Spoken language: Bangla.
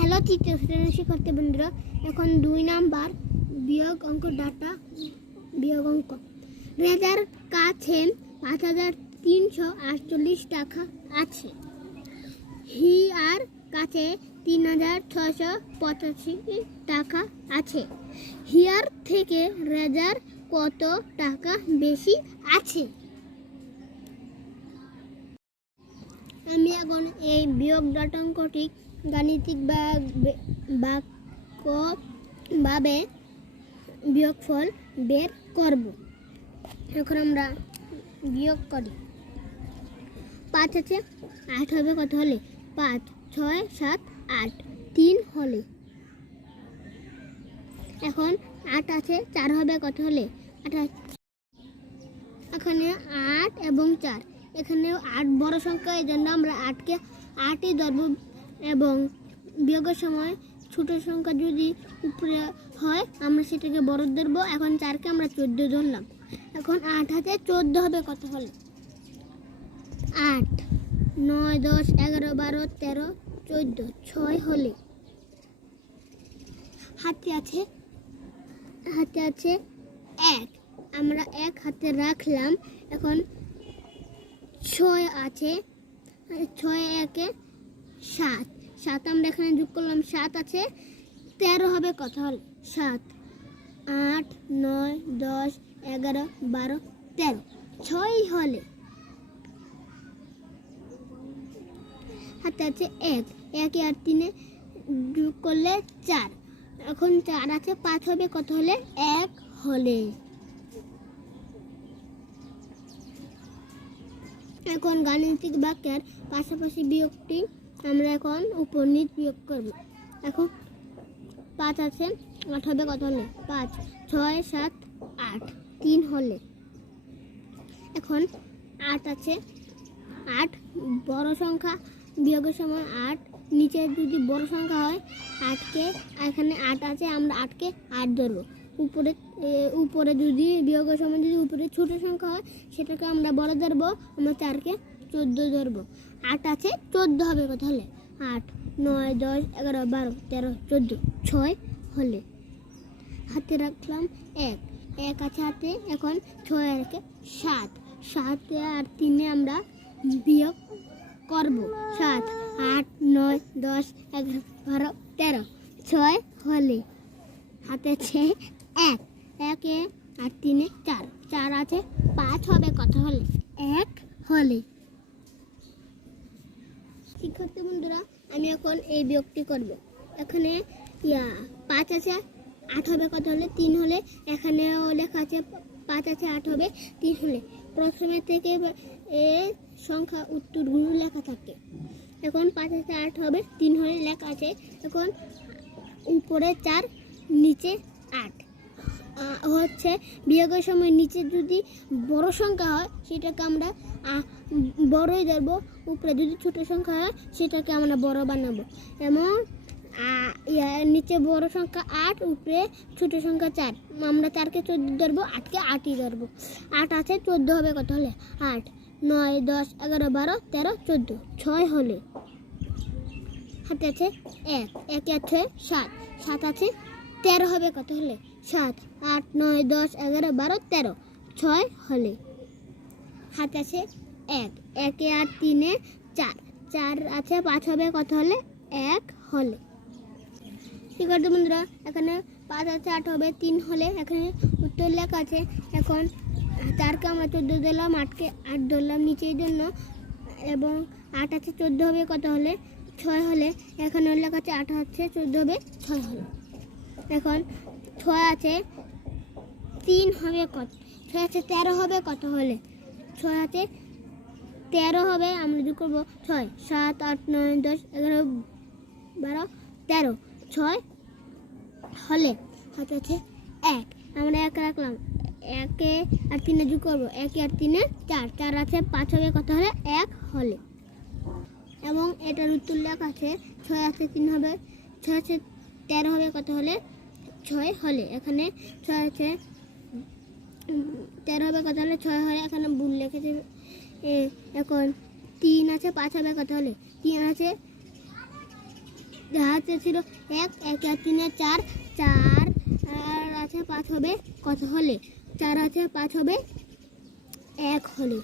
হ্যালো তৃতীয় শ্রেণির শিক্ষার্থী বন্ধুরা এখন দুই নাম্বার বিয়োগ অঙ্ক ডাটা, বিয়োগ অঙ্ক। রেজার কাছে পাঁচ হাজার তিনশো আটচল্লিশ টাকা আছে। হি আর কাছে তিন হাজার ছশো পঁচাশি টাকা আছে। হিয়ার থেকে রেজার কত টাকা বেশি আছে? আমি এখন এই বিয়োগ ডাটাঙ্কটি গাণিতিক বা বাক্য ভাবে বিয়োগফল বের করব। এখন আমরা বিয়োগ করি। পাঁচ আছে, আট হবে কত হলে? পাঁচ, ছয়, সাত, আট, তিন হলে। এখন আট আছে, চার হবে কত হলে? আট এখানে আট এবং চার। এখানেও আট, বড় সংখ্যা, এই জন্য আমরা আটকে, আটই ধরব। এবং বিয়োগের সময় ছোট সংখ্যা যদি উপরে হয়, আমরা সেটাকে বড় ধরবো। এখন চারকে আমরা চোদ্দ ধরলাম। এখন আট হাতে চোদ্দ হবে কত হলে? আট, নয়, দশ, এগারো, বারো, তেরো, চোদ্দ, ছয় হলে? হাতে আছে হাতে আছে এক। আমরা এক হাতে রাখলাম। এখন ছয় আছে, ছয় একে সাত। সাত আমরা এখানে যোগ করলাম, সাত আছে, তেরো হবে কত হল? সাত। আট, নয়, দশ, এগারো, বারো, তেরো। ছয় হলে হাতে আছে এক। এক আর তিনে যোগ করলে চার। এখন চার আছে, পাঁচ হবে কত হলে? এক হলে। এখন গাণিতিক বাক্যের পাশাপাশি বিয়োগটি আমরা এখন উপনিত বিয়োগ করব। এখন পাঁচ আছে, আট হবে কত হলে? পাঁচ। ছয়, সাত, আট। তিন হলে? এখন আট আছে, আট, বড় সংখ্যা বিয়োগের সময় আট, নিচে যদি বড় সংখ্যা হয়, আটকে, এখানে আট আছে, আমরা আটকে আট ধরবো। উপরে উপরে যদি বিয়োগের সময় যদি উপরে ছোট সংখ্যা হয়, সেটাকে আমরা বড় ধরবো, আমরা চারকে চোদ্দ ধরবো। আট আছে, চোদ্দ হবে কত হলে? আট, নয়, দশ, এগারো, বারো, তেরো, চোদ্দ, ছয় হলে। হাতে রাখলাম এক। এক আছে হাতে, এখন ছয় একে সাত। সাতে আর তিনে আমরা বিয়োগ করব। সাত, আট, নয়, দশ, এগারো, বারো, তেরো, ছয় হলে। হাতে আছে এক, একে আর তিনে চার। চার আছে, পাঁচ হবে কত হলে? এক হলে। শিক্ষার্থী বন্ধুরা, আমি এখন এই বিয়োগটি করব। এখানে, ইয়া, পাঁচ আছে, আট হবে কত হলে? তিন হলে। এখানেও লেখা আছে, পাঁচ আছে, আট হবে, তিন হলে। প্রথমে থেকে এ সংখ্যা উত্তরগুলো লেখা থাকে। এখন পাঁচ আছে, আট হবে, তিন হলে লেখা আছে। এখন উপরে চার, নিচে আট। হচ্ছে বিয়োগের সময় নিচে যদি বড় সংখ্যা হয়, সেটাকে আমরা বড়ই ধরবো, উপরে যদি ছোট সংখ্যা হয়, সেটাকে আমরা বড় বানাবো। এবং নিচে বড় সংখ্যা আট, উপরে ছোট সংখ্যা চার। আমরা চারকে চোদ্দ ধরবো, আটকে আটই ধরবো। আট আছে, চোদ্দ হবে কত হলে? আট। নয়, দশ, এগারো, বারো, তেরো, চোদ্দ। ছয় হলে? হাতে আছে এক। একে আছে সাত। সাত আছে, তেরো হবে কত হলে? সাত, আট, নয়, দশ, এগারো, বারো, তেরো, ছয় হলে। হাতে আছে এক, একে আর তিনে চার। চার আছে, পাঁচ হবে, কত হলে? এক হলে। শিক্ষার্থী বন্ধুরা? এখানে পাঁচ আছে, আট হবে, তিন হলে। এখানে উত্তর লেখা আছে, এখন চারকে আমরা চোদ্দ দিলাম আটকে আট ধরলাম নিচের জন্য। এবং আট আছে, চোদ্দ হবে, কত হলে? ছয় হলে। এখানে লেখা আছে, আট আছে, চোদ্দ হবে, ছয় হলে। এখন ছয় আছে, তিন হবে কত? ছয় আছে, তেরো হবে কত হলে? ছয় আছে, তেরো হবে, আমরা যোগ করব ছয়। সাত, আট, নয়, দশ, এগারো, বারো, তেরো। ছয় হলে হাতে আছে এক। আমরা এক রাখলাম। একে আর তিনে যোগ করব। একে আর তিনে চার। চার আছে, পাঁচ হবে কত হলে? এক হলে। এবং এটার উত্তর লেখা আছে, ছয় আছে, তিন হবে। ছয় আছে, তেরো হবে কত হলে? ছয় হলে, এখানে ছয় আছে, তেরো হবে কত হলে? ছয় হলে এখানে ভুল লেখেছে এখন তিন আছে, পাঁচ হবে কত হলে? তিন আছে হাতে ছিল এক এক তিনে চার চার আর আছে পাঁচ হবে কত হলে? চার আছে, পাঁচ হবে এক হলে।